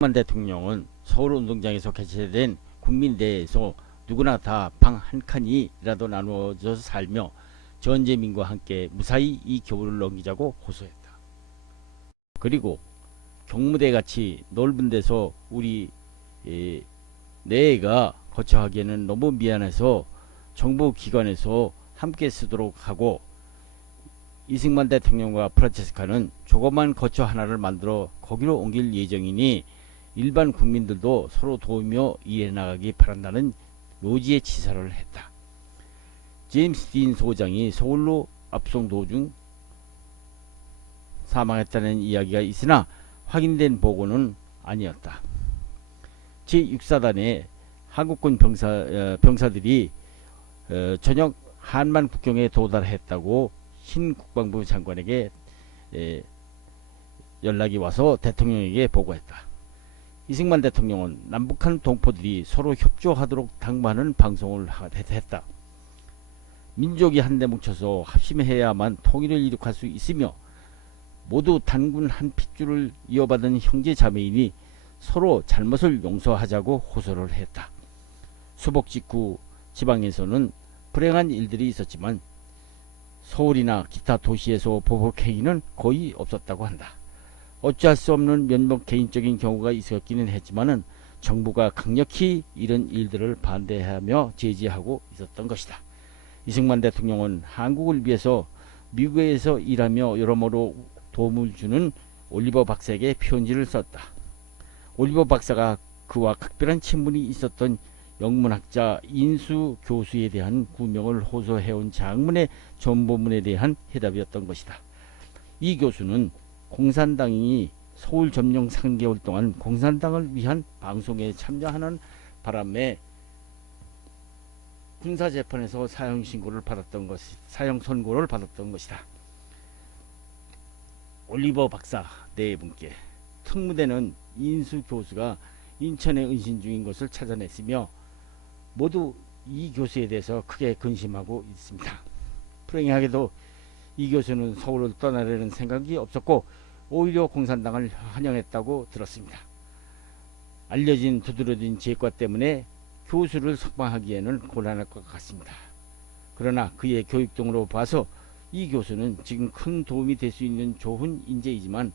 이승만 대통령은 서울운동장에서 개최된 국민대회에서 누구나 다 방 한 칸이라도 나누어져서 살며 전재민과 함께 무사히 이 겨울을 넘기자고 호소했다. 그리고 경무대같이 넓은 데서 우리 내가 거처하기에는 너무 미안해서 정부기관에서 함께 쓰도록 하고, 이승만 대통령과 프란체스카는 조그만 거처 하나를 만들어 거기로 옮길 예정이니 일반 국민들도 서로 도우며 일해 나가기 바란다는 묘지의 치사를 했다. 제임스 딘 소장이 서울로 압송 도중 사망했다는 이야기가 있으나 확인된 보고는 아니었다. 제6사단의 한국군 병사들이 저녁 한만 국경에 도달했다고 신 국방부 장관에게 연락이 와서 대통령에게 보고했다. 이승만 대통령은 남북한 동포들이 서로 협조하도록 당부하는 방송을 했다. 민족이 한데 뭉쳐서 합심해야만 통일을 이룩할 수 있으며 모두 단군 한 핏줄을 이어받은 형제 자매이니 서로 잘못을 용서하자고 호소를 했다. 수복 직후 지방에서는 불행한 일들이 있었지만 서울이나 기타 도시에서 보복 행위는 거의 없었다고 한다. 어찌할 수 없는 몇몇 개인적인 경우가 있었기는 했지만은 정부가 강력히 이런 일들을 반대하며 제지하고 있었던 것이다. 이승만 대통령은 한국을 위해서 미국에서 일하며 여러모로 도움을 주는 올리버 박사에게 편지를 썼다. 올리버 박사가 그와 각별한 친분이 있었던 영문학자 인수 교수에 대한 구명을 호소해온 장문의 전보문에 대한 해답이었던 것이다. 이 교수는 공산당이 서울 점령 3개월 동안 공산당을 위한 방송에 참여하는 바람에 군사재판에서 사형 선고를 받았던 것이다. 올리버 박사 네 분께 특무대는 인수 교수가 인천에 은신 중인 것을 찾아냈으며 모두 이 교수에 대해서 크게 근심하고 있습니다. 불행하게도 이 교수는 서울을 떠나려는 생각이 없었고 오히려 공산당을 환영했다고 들었습니다. 알려진 두드러진 죄과 때문에 교수를 석방하기에는 곤란할 것 같습니다. 그러나 그의 교육 등으로 봐서 이 교수는 지금 큰 도움이 될 수 있는 좋은 인재이지만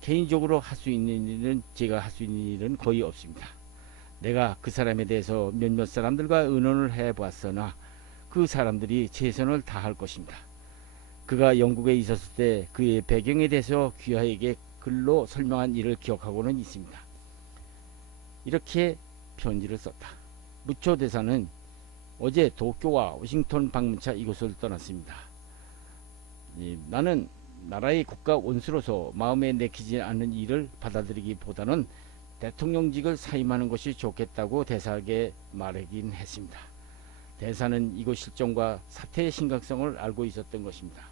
개인적으로 할 수 있는 일은 제가 할 수 있는 일은 거의 없습니다. 내가 그 사람에 대해서 몇몇 사람들과 의논을 해봤으나 그 사람들이 최선을 다할 것입니다. 그가 영국에 있었을 때 그의 배경에 대해서 귀하에게 글로 설명한 일을 기억하고는 있습니다. 이렇게 편지를 썼다. 무초 대사는 어제 도쿄와 워싱턴 방문차 이곳을 떠났습니다. 나는 나라의 국가 원수로서 마음에 내키지 않는 일을 받아들이기보다는 대통령직을 사임하는 것이 좋겠다고 대사에게 말하긴 했습니다. 대사는 이곳 실정과 사태의 심각성을 알고 있었던 것입니다.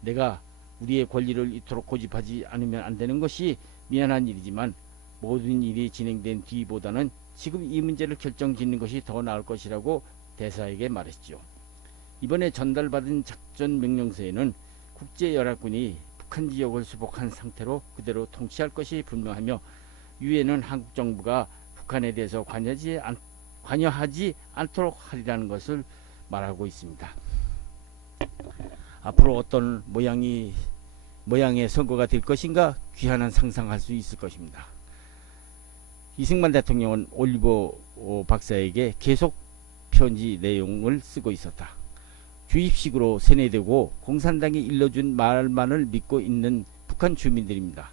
내가 우리의 권리를 이토록 고집하지 않으면 안 되는 것이 미안한 일이지만 모든 일이 진행된 뒤보다는 지금 이 문제를 결정짓는 것이 더 나을 것이라고 대사에게 말했지요. 이번에 전달받은 작전 명령서에는 국제연합군이 북한 지역을 수복한 상태로 그대로 통치할 것이 분명하며 유엔은 한국 정부가 북한에 대해서 관여하지 않도록 하리라는 것을 말하고 있습니다. 앞으로 어떤 모양의 선거가 될 것인가 귀한한 상상할 수 있을 것입니다. 이승만 대통령은 올리버 박사에게 계속 편지 내용을 쓰고 있었다. 주입식으로 세뇌되고 공산당이 일러준 말만을 믿고 있는 북한 주민들입니다.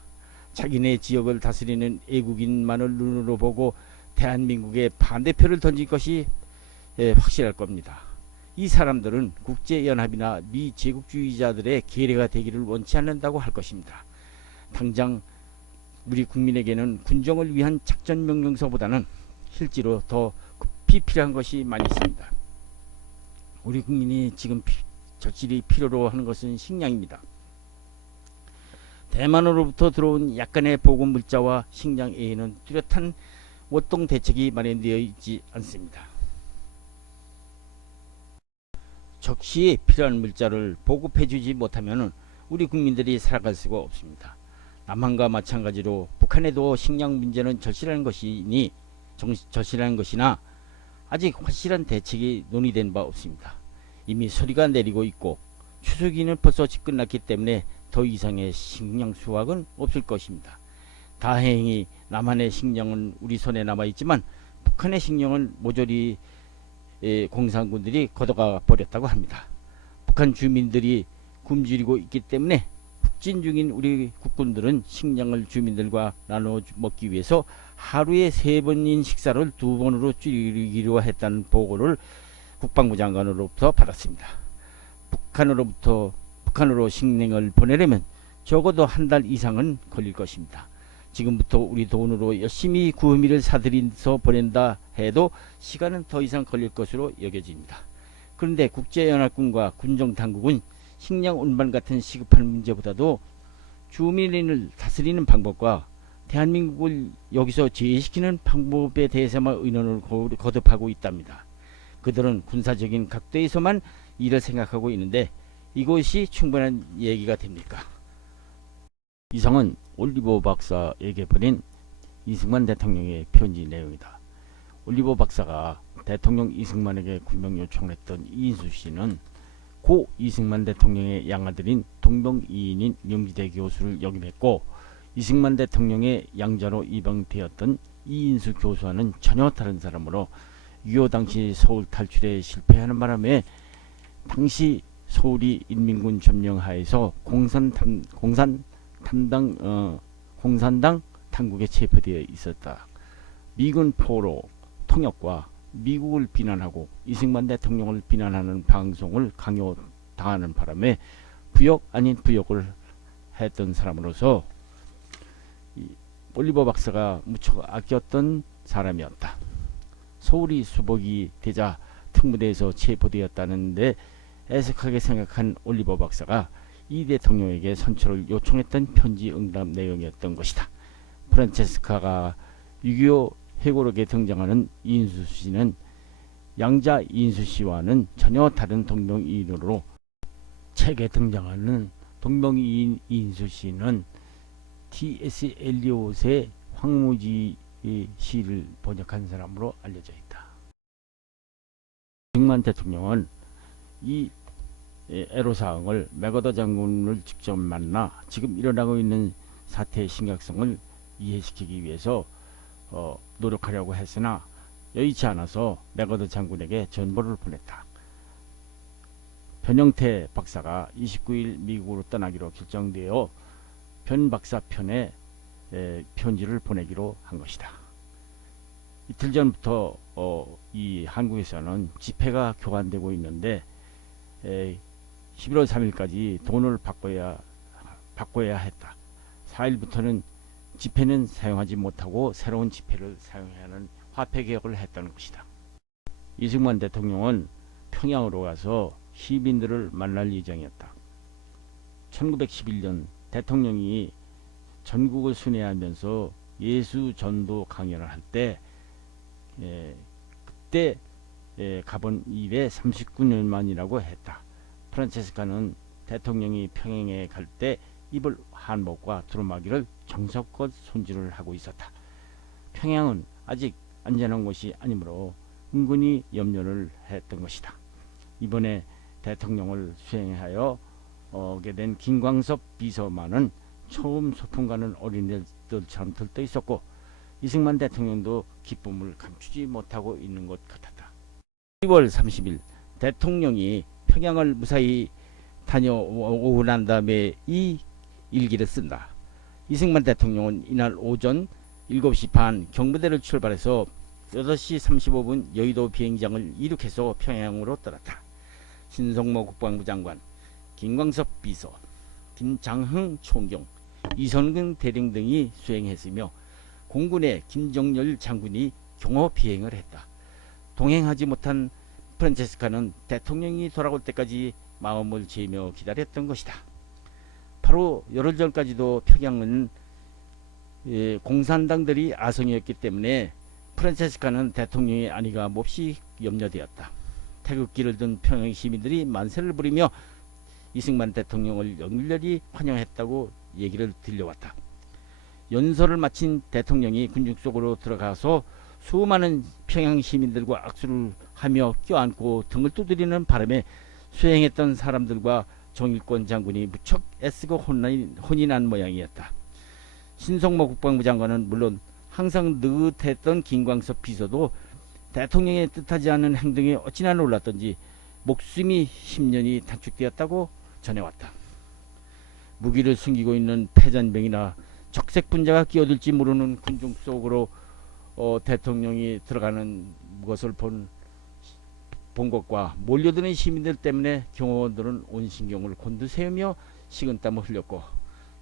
자기네 지역을 다스리는 애국인만을 눈으로 보고 대한민국에 반대표를 던질 것이 확실할 겁니다. 이 사람들은 국제연합이나 미제국주의자들의 계례가 되기를 원치 않는다고 할 것입니다. 당장 우리 국민에게는 군정을 위한 작전명령서보다는 실제로 더 급히 필요한 것이 많이 있습니다. 우리 국민이 지금 절실히 필요로 하는 것은 식량입니다. 대만으로부터 들어온 약간의 보급 물자와 식량 외에는 뚜렷한 월동 대책이 마련되어 있지 않습니다. 적시에 필요한 물자를 보급해주지 못하면 우리 국민들이 살아갈 수가 없습니다. 남한과 마찬가지로 북한에도 식량 문제는 절실한 것이나 아직 확실한 대책이 논의된 바 없습니다. 이미 서리가 내리고 있고 추수기는 벌써 끝났기 때문에 더 이상의 식량 수확은 없을 것입니다. 다행히 남한의 식량은 우리 손에 남아있지만 북한의 식량은 모조리 공산군들이 걷어가 버렸다고 합니다. 북한 주민들이 굶주리고 있기 때문에 북진 중인 우리 국군들은 식량을 주민들과 나눠 먹기 위해서 하루에 3번인 식사를 2번으로 줄이기로 했다는 보고를 국방부 장관으로부터 받았습니다. 북한으로 식량을 보내려면 적어도 한 달 이상은 걸릴 것입니다. 지금부터 우리 돈으로 열심히 구미를 사들여서 보낸다 해도 시간은 더 이상 걸릴 것으로 여겨집니다. 그런데 국제연합군과 군정당국은 식량 운반 같은 시급한 문제보다도 주민을 다스리는 방법과 대한민국을 여기서 제외시키는 방법에 대해서만 의논을 거듭하고 있답니다. 그들은 군사적인 각도에서만 일을 생각하고 있는데 이것이 충분한 얘기가 됩니까? 이상은 올리버 박사에게 보낸 이승만 대통령의 편지 내용이다. 올리버 박사가 대통령 이승만에게 군명 요청을 했던 이인수 씨는 고 이승만 대통령의 양아들인 동병이인인 명지대 교수를 역임했고, 이승만 대통령의 양자로 입양되었던 이인수 교수와는 전혀 다른 사람으로 6.25 당시 서울 탈출에 실패하는 바람에 당시 서울이 인민군 점령하에서 공산당 당국에 체포되어 있었다. 미군 포로 통역과 미국을 비난하고 이승만 대통령을 비난하는 방송을 강요당하는 바람에 부역 아닌 부역을 했던 사람으로서 올리버 박사가 무척 아꼈던 사람이었다. 서울이 수복이 되자 특무대에서 체포되었다는데 애석하게 생각한 올리버 박사가 이 대통령에게 선처를 요청했던 편지 응답 내용이었던 것이다. 프란체스카가 6.25 회고록에 등장하는 이인수 씨는 양자 이인수 씨와는 전혀 다른 동명이인으로, 책에 등장하는 동명이인 이인수 씨는 T.S. 엘리엇의 황무지 시를 번역한 사람으로 알려져 있다. 이승만 대통령은 이 애로사항을 맥어더 장군을 직접 만나 지금 일어나고 있는 사태의 심각성을 이해시키기 위해서 노력하려고 했으나 여의치 않아서 맥어더 장군에게 전보를 보냈다. 변형태 박사가 29일 미국으로 떠나기로 결정되어 변 박사 편에 편지를 보내기로 한 것이다. 이틀 전부터 이 한국에서는 지폐가 교환되고 있는데 11월 3일까지 돈을 바꿔야 했다. 4일부터는 지폐는 사용하지 못하고 새로운 지폐를 사용해야 하는 화폐 개혁을 했다는 것이다. 이승만 대통령은 평양으로 가서 시민들을 만날 예정이었다. 1911년 대통령이 전국을 순회하면서 예수 전도 강연을 할 때 그때 가본 이래 39년 만이라고 했다. 프란체스카는 대통령이 평양에 갈 때 입을 한복과 두루마기를 정성껏 손질을 하고 있었다. 평양은 아직 안전한 곳이 아니므로 은근히 염려를 했던 것이다. 이번에 대통령을 수행하여 오게 된 김광섭 비서만은 처음 소풍 가는 어린애들처럼 들떠 있었고, 이승만 대통령도 기쁨을 감추지 못하고 있는 것 같았다. 10월 30일 대통령이 평양을 무사히 다녀오고 난 다음에 이 일기를 쓴다. 이승만 대통령은 이날 오전 7시 반 경부대를 출발해서 8시 35분 여의도 비행장을 이륙해서 평양으로 떠났다. 신성모 국방부 장관, 김광섭 비서, 김장흥 총경, 이선근 대령 등이 수행했으며 공군의 김정열 장군이 경호 비행을 했다. 동행하지 못한 프란체스카는 대통령이 돌아올 때까지 마음을 재며 기다렸던 것이다. 바로 열흘 전까지도 평양은 공산당들이 아성이었기 때문에 프란체스카는 대통령의 안위가 몹시 염려되었다. 태극기를 든 평양 시민들이 만세를 부리며 이승만 대통령을 열렬히 환영했다고 얘기를 들려왔다. 연설을 마친 대통령이 군중 속으로 들어가서 수많은 평양 시민들과 악수를 하며 껴안고 등을 두드리는 바람에 수행했던 사람들과 정일권 장군이 무척 애쓰고 혼이 난 모양이었다. 신성모 국방부 장관은 물론 항상 느긋했던 김광섭 비서도 대통령의 뜻하지 않은 행동에 어찌나 놀랐던지 목숨이 10년이 단축되었다고 전해왔다. 무기를 숨기고 있는 패잔병이나 적색분자가 끼어들지 모르는 군중 속으로 대통령이 들어가는 것을 본 것과 몰려드는 시민들 때문에 경호원들은 온 신경을 곤두세우며 식은땀을 흘렸고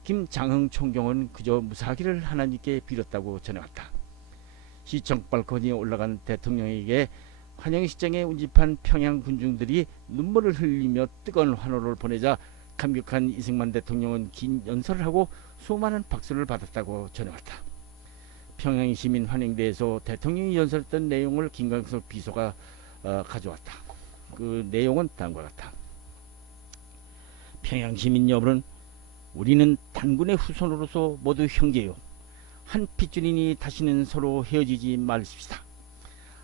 김장흥 총경은 그저 무사하기를 하나님께 빌었다고 전해왔다. 시청 발코니에 올라간 대통령에게 환영식장에 운집한 평양 군중들이 눈물을 흘리며 뜨거운 환호를 보내자 감격한 이승만 대통령은 긴 연설을 하고 수많은 박수를 받았다고 전해왔다. 평양 시민 환영대에서 대통령이 연설했던 내용을 김광석 비서가 가져왔다. 그 내용은 다음과 같다. 평양 시민 여러분, 우리는 단군의 후손으로서 모두 형제요. 한 핏줄이니 다시는 서로 헤어지지 말읍시다.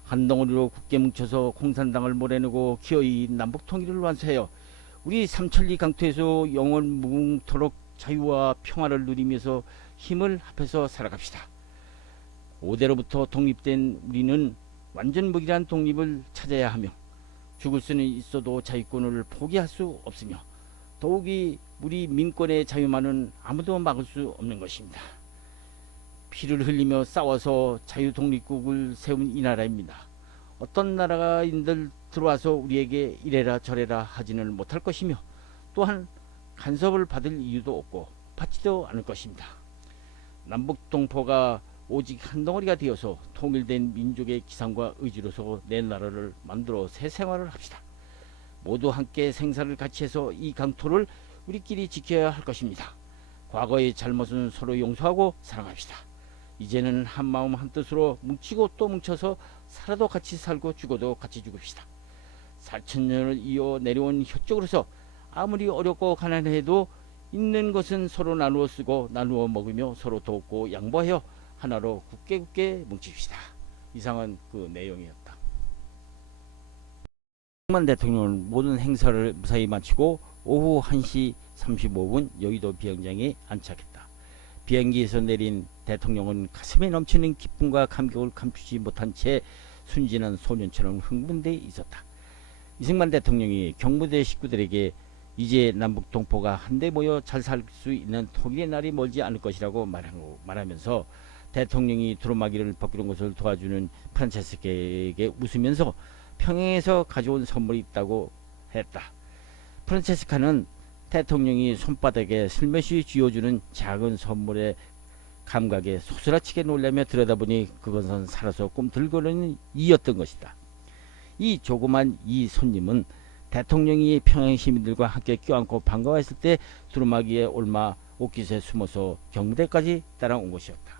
한 덩어리로 굳게 뭉쳐서 공산당을 몰아내고 기어이 남북 통일을 완수하여 우리 삼천리 강토에서 영원 무궁토록 자유와 평화를 누리면서 힘을 합해서 살아갑시다. 5대로부터 독립된 우리는 완전 무기란 독립을 찾아야 하며 죽을 수는 있어도 자유권을 포기할 수 없으며 더욱이 우리 민권의 자유만은 아무도 막을 수 없는 것입니다. 피를 흘리며 싸워서 자유독립국을 세운 이 나라입니다. 어떤 나라가인들 들어와서 우리에게 이래라 저래라 하지는 못할 것이며 또한 간섭을 받을 이유도 없고 받지도 않을 것입니다. 남북동포가 오직 한 덩어리가 되어서 통일된 민족의 기상과 의지로서 내 나라를 만들어 새 생활을 합시다. 모두 함께 생사를 같이 해서 이 강토를 우리끼리 지켜야 할 것입니다. 과거의 잘못은 서로 용서하고 사랑합시다. 이제는 한마음 한뜻으로 뭉치고 또 뭉쳐서 살아도 같이 살고 죽어도 같이 죽읍시다. 4천년을 이어 내려온 혈족으로서 아무리 어렵고 가난해도 있는 것은 서로 나누어 쓰고 나누어 먹으며 서로 돕고 양보하여 하나로 굳게 뭉칩시다. 이상은 그 내용이었다. 이승만 대통령은 모든 행사를 무사히 마치고 오후 1시 35분 여의도 비행장에 안착했다. 비행기에서 내린 대통령은 가슴에 넘치는 기쁨과 감격을 감추지 못한 채 순진한 소년처럼 흥분돼 있었다. 이승만 대통령이 경무대 식구들에게 이제 남북 동포가 한데 모여 잘 살 수 있는 통일의 날이 멀지 않을 것이라고 말하면서 대통령이 두루마기를 벗기는 것을 도와주는 프란체스카에게 웃으면서 평양에서 가져온 선물이 있다고 했다. 프란체스카는 대통령이 손바닥에 슬며시 쥐어주는 작은 선물의 감각에 소스라치게 놀라며 들여다보니 그것은 살아서 꿈틀거리는 이였던 것이다. 이 조그만 이 손님은 대통령이 평양 시민들과 함께 껴안고 반가워했을 때 두루마기에 올마 옷깃에 숨어서 경무대까지 따라온 것이었다.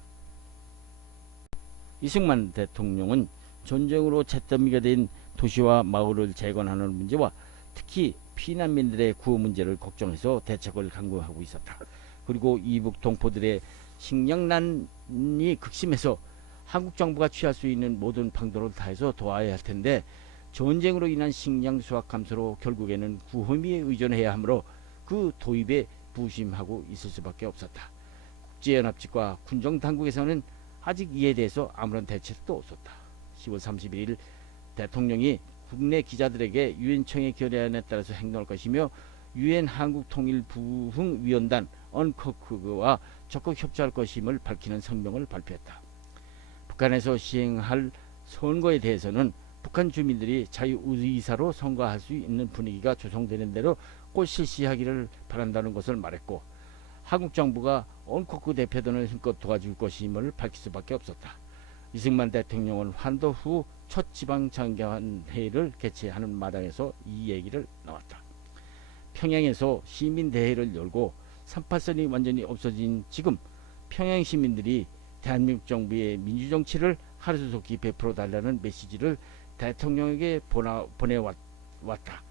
이승만 대통령은 전쟁으로 잿더미가 된 도시와 마을을 재건하는 문제와 특히 피난민들의 구호 문제를 걱정해서 대책을 강구하고 있었다. 그리고 이북 동포들의 식량난이 극심해서 한국 정부가 취할 수 있는 모든 방도를 다해서 도와야 할 텐데 전쟁으로 인한 식량 수확 감소로 결국에는 구호미에 의존해야 하므로 그 도입에 부심하고 있을 수밖에 없었다. 국제연합측과 군정당국에서는 아직 이에 대해서 아무런 대책도 없었다. 10월 31일 대통령이 국내 기자들에게 유엔청의 결의안에 따라서 행동할 것이며 유엔 한국통일부흥위원단 언커크와 적극 협조할 것임을 밝히는 성명을 발표했다. 북한에서 시행할 선거에 대해서는 북한 주민들이 자유의사로 선거할 수 있는 분위기가 조성되는 대로 꼭 실시하기를 바란다는 것을 말했고 한국 정부가 언커크 대표단을 힘껏 도와줄 것임을 밝힐 수밖에 없었다. 이승만 대통령은 환도 후 첫 지방장관회의를 개최하는 마당에서 이 얘기를 나왔다. 평양에서 시민대회를 열고 38선이 완전히 없어진 지금 평양 시민들이 대한민국 정부의 민주정치를 하루속히 베풀어 달라는 메시지를 대통령에게 보내왔다.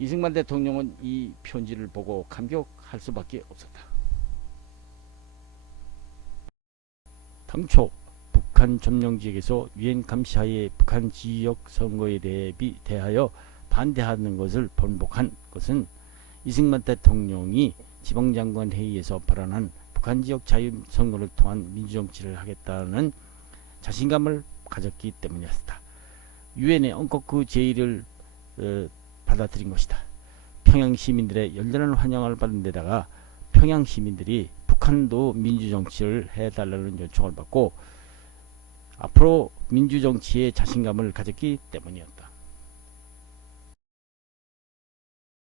이승만 대통령은 이 편지를 보고 감격할 수밖에 없었다. 당초 북한 점령 지역에서 유엔 감시하에 북한 지역 선거에 대하여 반대하는 것을 번복한 것은 이승만 대통령이 지방장관 회의에서 발언한 북한 지역 자유선거를 통한 민주정치를 하겠다는 자신감을 가졌기 때문이었다. 유엔의 언커크 제의를 받아들인 것이다. 평양 시민들의 열렬한 환영을 받은 데다가 평양 시민들이 북한도 민주정치를 해달라는 요청을 받고 앞으로 민주정치에 자신감을 가졌기 때문이었다.